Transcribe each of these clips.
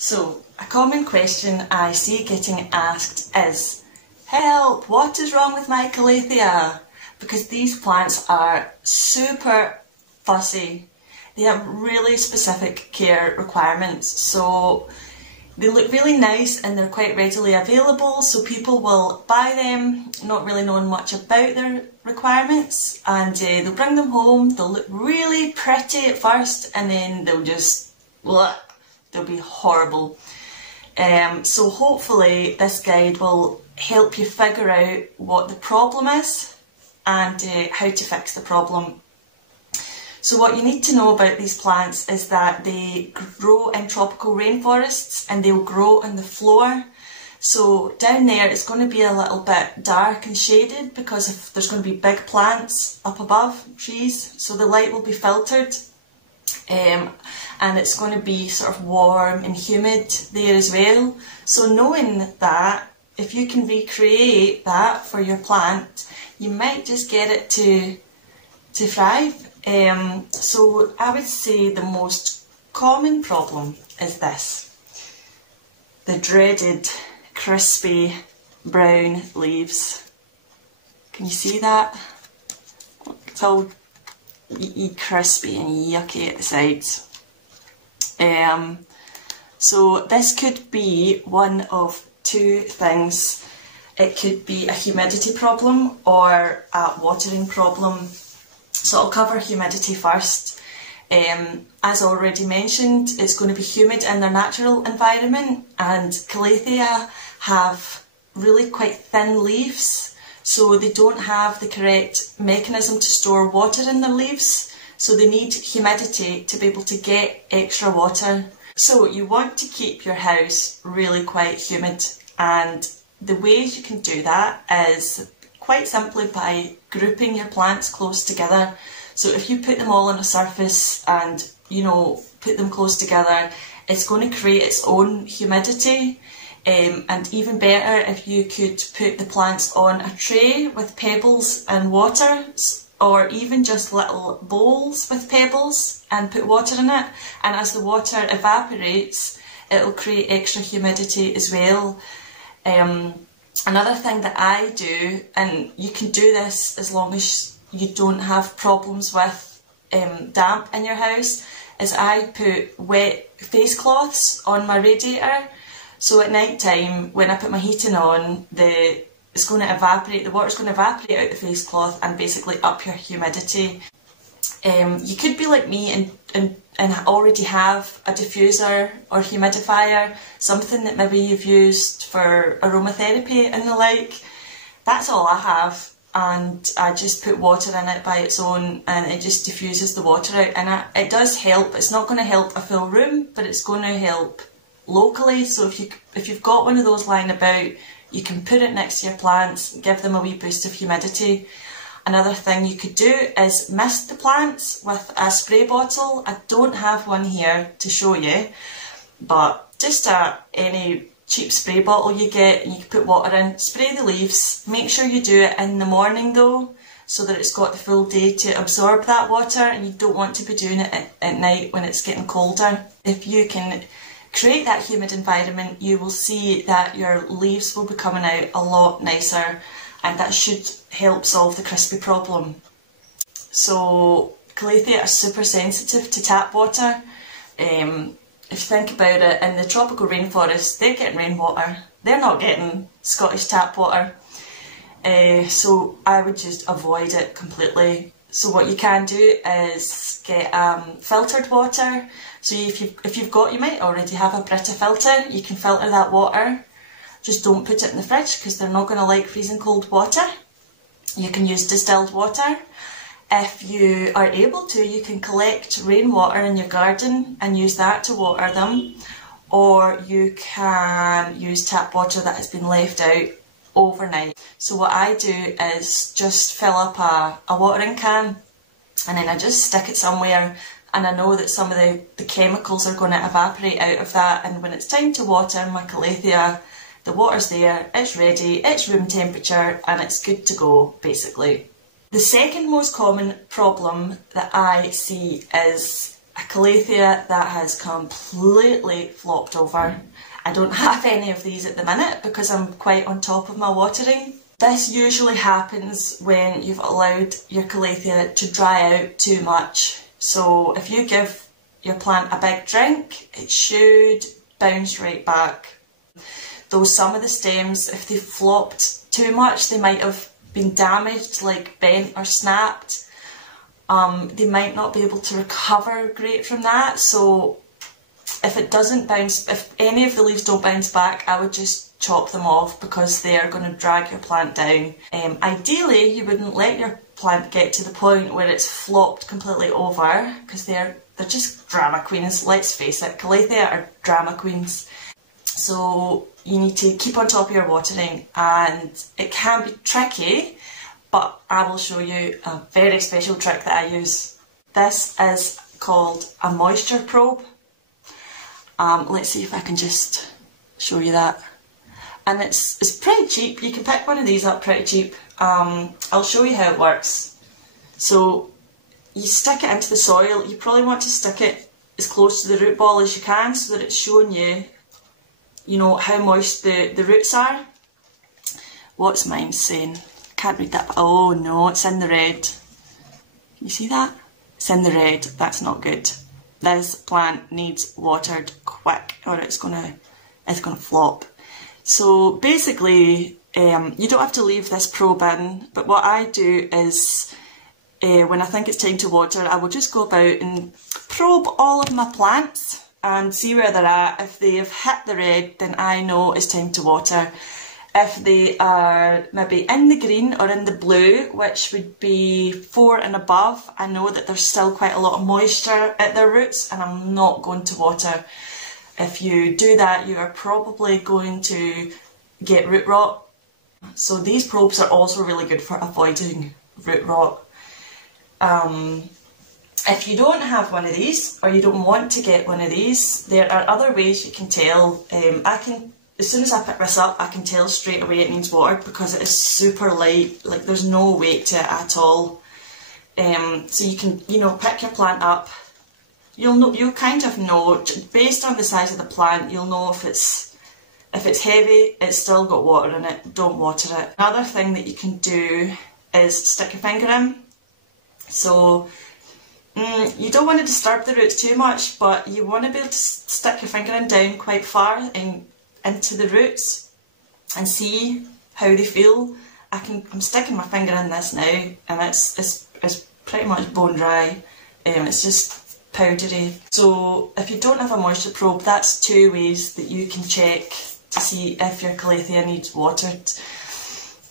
So, a common question I see getting asked is, help, what is wrong with my Calathea? Because these plants are super fussy. They have really specific care requirements. So they look really nice and they're quite readily available, so people will buy them not really knowing much about their requirements, and they'll bring them home. They'll look really pretty at first and then they'll just, they'll be horrible. So hopefully this guide will help you figure out what the problem is and how to fix the problem. So what you need to know about these plants is that they grow in tropical rainforests and they'll grow on the floor. So down there it's going to be a little bit dark and shaded because there's going to be big plants up above, trees, so the light will be filtered. And it's going to be sort of warm and humid there as well. So knowing that, if you can recreate that for your plant, you might just get it to thrive. So I would say the most common problem is this: the dreaded crispy brown leaves. Can you see that? It's all crispy and yucky at the sides. So this could be one of two things. It could be a humidity problem or a watering problem. So I'll cover humidity first. As already mentioned, it's going to be humid in their natural environment, and Calathea have really quite thin leaves, so they don't have the correct mechanism to store water in their leaves, so they need humidity to be able to get extra water. So you want to keep your house really quite humid, and the ways you can do that is quite simply by grouping your plants close together. So if you put them all on a surface and, you know, put them close together, it's going to create its own humidity. And even better if you could put the plants on a tray with pebbles and water, or even just little bowls with pebbles and put water in it. And as the water evaporates, it'll create extra humidity as well. Another thing that I do, and you can do this as long as you don't have problems with damp in your house, is I put wet face cloths on my radiator. So at night time, when I put my heating on, it's going to evaporate, the water's going to evaporate out the face cloth and basically up your humidity. You could be like me and already have a diffuser or humidifier, something that maybe you've used for aromatherapy and the like. That's all I have, and I just put water in it by its own and it just diffuses the water out, and it does help. It's not going to help a full room, but it's going to help locally. So if you've got one of those lying about, you can put it next to your plants, give them a wee boost of humidity. Another thing you could do is mist the plants with a spray bottle. I don't have one here to show you, but just any cheap spray bottle you get, and you can put water in, spray the leaves. Make sure you do it in the morning though, so that it's got the full day to absorb that water, and you don't want to be doing it at night when it's getting colder. If you can create that humid environment, you will see that your leaves will be coming out a lot nicer, and that should help solve the crispy problem. So Calathea are super sensitive to tap water. If you think about it, in the tropical rainforest, they're getting rainwater. They're not getting Scottish tap water. So I would just avoid it completely. So what you can do is get filtered water. So if you've got, you might already have a Brita filter, you can filter that water. Just don't put it in the fridge because they're not going to like freezing cold water. You can use distilled water. If you are able to, you can collect rainwater in your garden and use that to water them. Or you can use tap water that has been left out overnight. So what I do is just fill up a watering can, and then I just stick it somewhere, and I know that some of the chemicals are going to evaporate out of that, and when it's time to water my Calathea, the water's there, it's ready, it's room temperature, and it's good to go, basically. The second most common problem that I see is a Calathea that has completely flopped over. I don't have any of these at the minute because I'm quite on top of my watering. This usually happens when you've allowed your Calathea to dry out too much. So if you give your plant a big drink, it should bounce right back. Though some of the stems, if they flopped too much, they might have been damaged, like bent or snapped. They might not be able to recover great from that. So if it doesn't bounce, if any of the leaves don't bounce back, I would just chop them off because they are going to drag your plant down. Ideally, you wouldn't let your plant get to the point where it's flopped completely over, because they're just drama queens. Let's face it, Calathea are drama queens. So you need to keep on top of your watering, and it can be tricky, but I will show you a very special trick that I use. This is called a moisture probe. Let's see if I can just show you that. And it's pretty cheap. You can pick one of these up pretty cheap. I'll show you how it works. So you stick it into the soil. You probably want to stick it as close to the root ball as you can so that it's showing you, you know, how moist the roots are. What's mine saying? Can't read that. Oh no, it's in the red. You see that? It's in the red. That's not good. This plant needs watered quick or it's gonna flop. So basically, you don't have to leave this probe in, but what I do is, when I think it's time to water, I will just go about and probe all of my plants and see where they're at. If they have hit the red, then I know it's time to water. If they are maybe in the green or in the blue, which would be 4 and above, I know that there's still quite a lot of moisture at their roots and I'm not going to water. If you do that, you are probably going to get root rot. So these probes are also really good for avoiding root rot. If you don't have one of these, or you don't want to get one of these, there are other ways you can tell. As soon as I pick this up, I can tell straight away it needs watered because it is super light, like there's no weight to it at all. So you can, you know, pick your plant up. You'll kind of know, based on the size of the plant, you'll know if it's heavy, it's still got water in it, don't water it. Another thing that you can do is stick your finger in. So you don't want to disturb the roots too much, but you want to be able to stick your finger in down quite far into the roots and see how they feel. I'm sticking my finger in this now, and it's pretty much bone dry. It's just powdery. So if you don't have a moisture probe, that's 2 ways that you can check to see if your Calathea needs watered.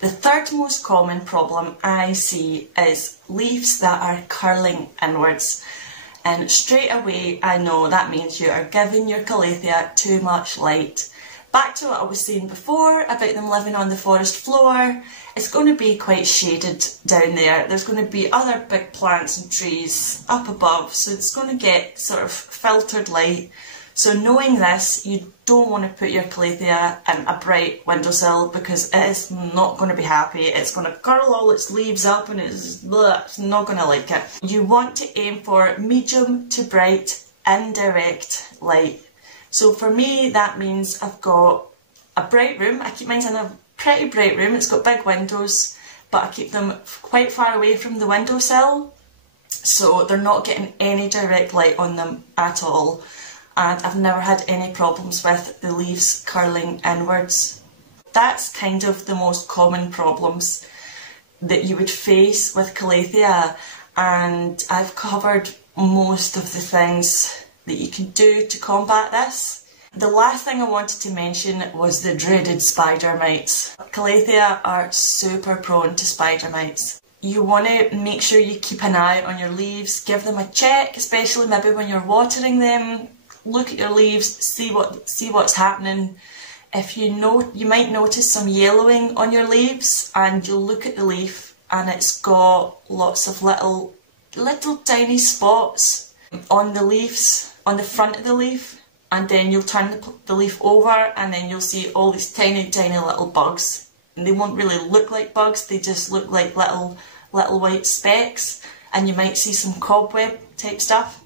The third most common problem I see is leaves that are curling inwards. And straight away I know that means you are giving your Calathea too much light. Back to what I was saying before about them living on the forest floor, it's going to be quite shaded down there. There's going to be other big plants and trees up above, so it's going to get sort of filtered light. So knowing this, you don't want to put your Calathea in a bright windowsill because it is not going to be happy. It's going to curl all its leaves up and it's not going to like it. You want to aim for medium to bright indirect light. So for me, that means I've got a bright room. I keep mine in a pretty bright room. It's got big windows, but I keep them quite far away from the windowsill, so they're not getting any direct light on them at all. And I've never had any problems with the leaves curling inwards. That's kind of the most common problems that you would face with Calathea, and I've covered most of the things that you can do to combat this. The last thing I wanted to mention was the dreaded spider mites. Calathea are super prone to spider mites. You want to make sure you keep an eye on your leaves, give them a check, especially maybe when you're watering them. Look at your leaves, see what's happening. If you might notice some yellowing on your leaves, and you'll look at the leaf and it's got lots of little tiny spots on the leaves, on the front of the leaf, and then you'll turn the leaf over and then you'll see all these tiny little bugs. And they won't really look like bugs, they just look like little white specks, and you might see some cobweb type stuff.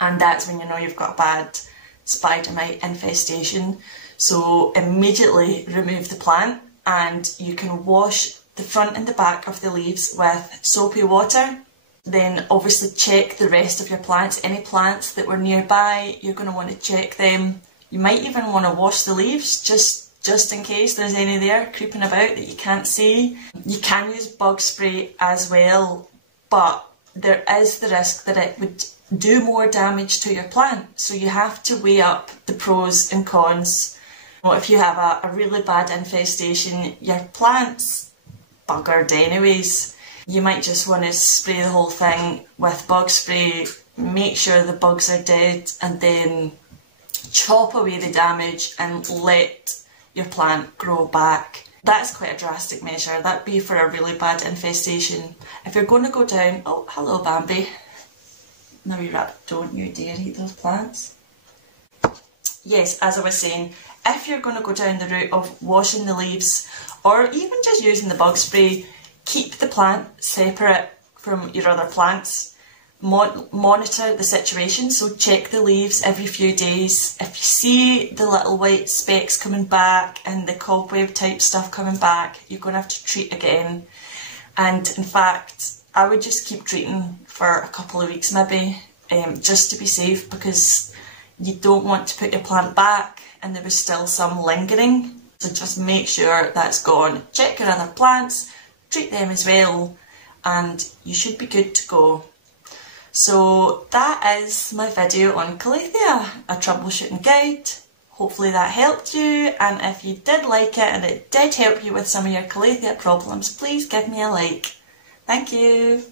and that's when you know you've got a bad spider mite infestation. So immediately remove the plant, and you can wash the front and the back of the leaves with soapy water. Then obviously check the rest of your plants. Any plants that were nearby, you're going to want to check them. You might even want to wash the leaves just in case there's any there creeping about that you can't see. You can use bug spray as well, but there is the risk that it would do more damage to your plant. So you have to weigh up the pros and cons. Well, if you have a really bad infestation, your plant's buggered anyways. You might just want to spray the whole thing with bug spray, make sure the bugs are dead, and then chop away the damage and let your plant grow back. That's quite a drastic measure. That'd be for a really bad infestation. If you're going to go down... Oh, hello Bambi. No, you rat, don't you dare eat those plants. Yes, as I was saying, if you're going to go down the route of washing the leaves, or even just using the bug spray, keep the plant separate from your other plants. Monitor the situation, so check the leaves every few days. If you see the little white specks coming back and the cobweb type stuff coming back, you're going to have to treat again. And in fact, I would just keep treating for a couple of weeks maybe, just to be safe, because you don't want to put your plant back and there was still some lingering. So just make sure that's gone. Check your other plants, treat them as well, and you should be good to go. So that is my video on Calathea, a troubleshooting guide. Hopefully that helped you, and if you did like it and it did help you with some of your Calathea problems, please give me a like. Thank you.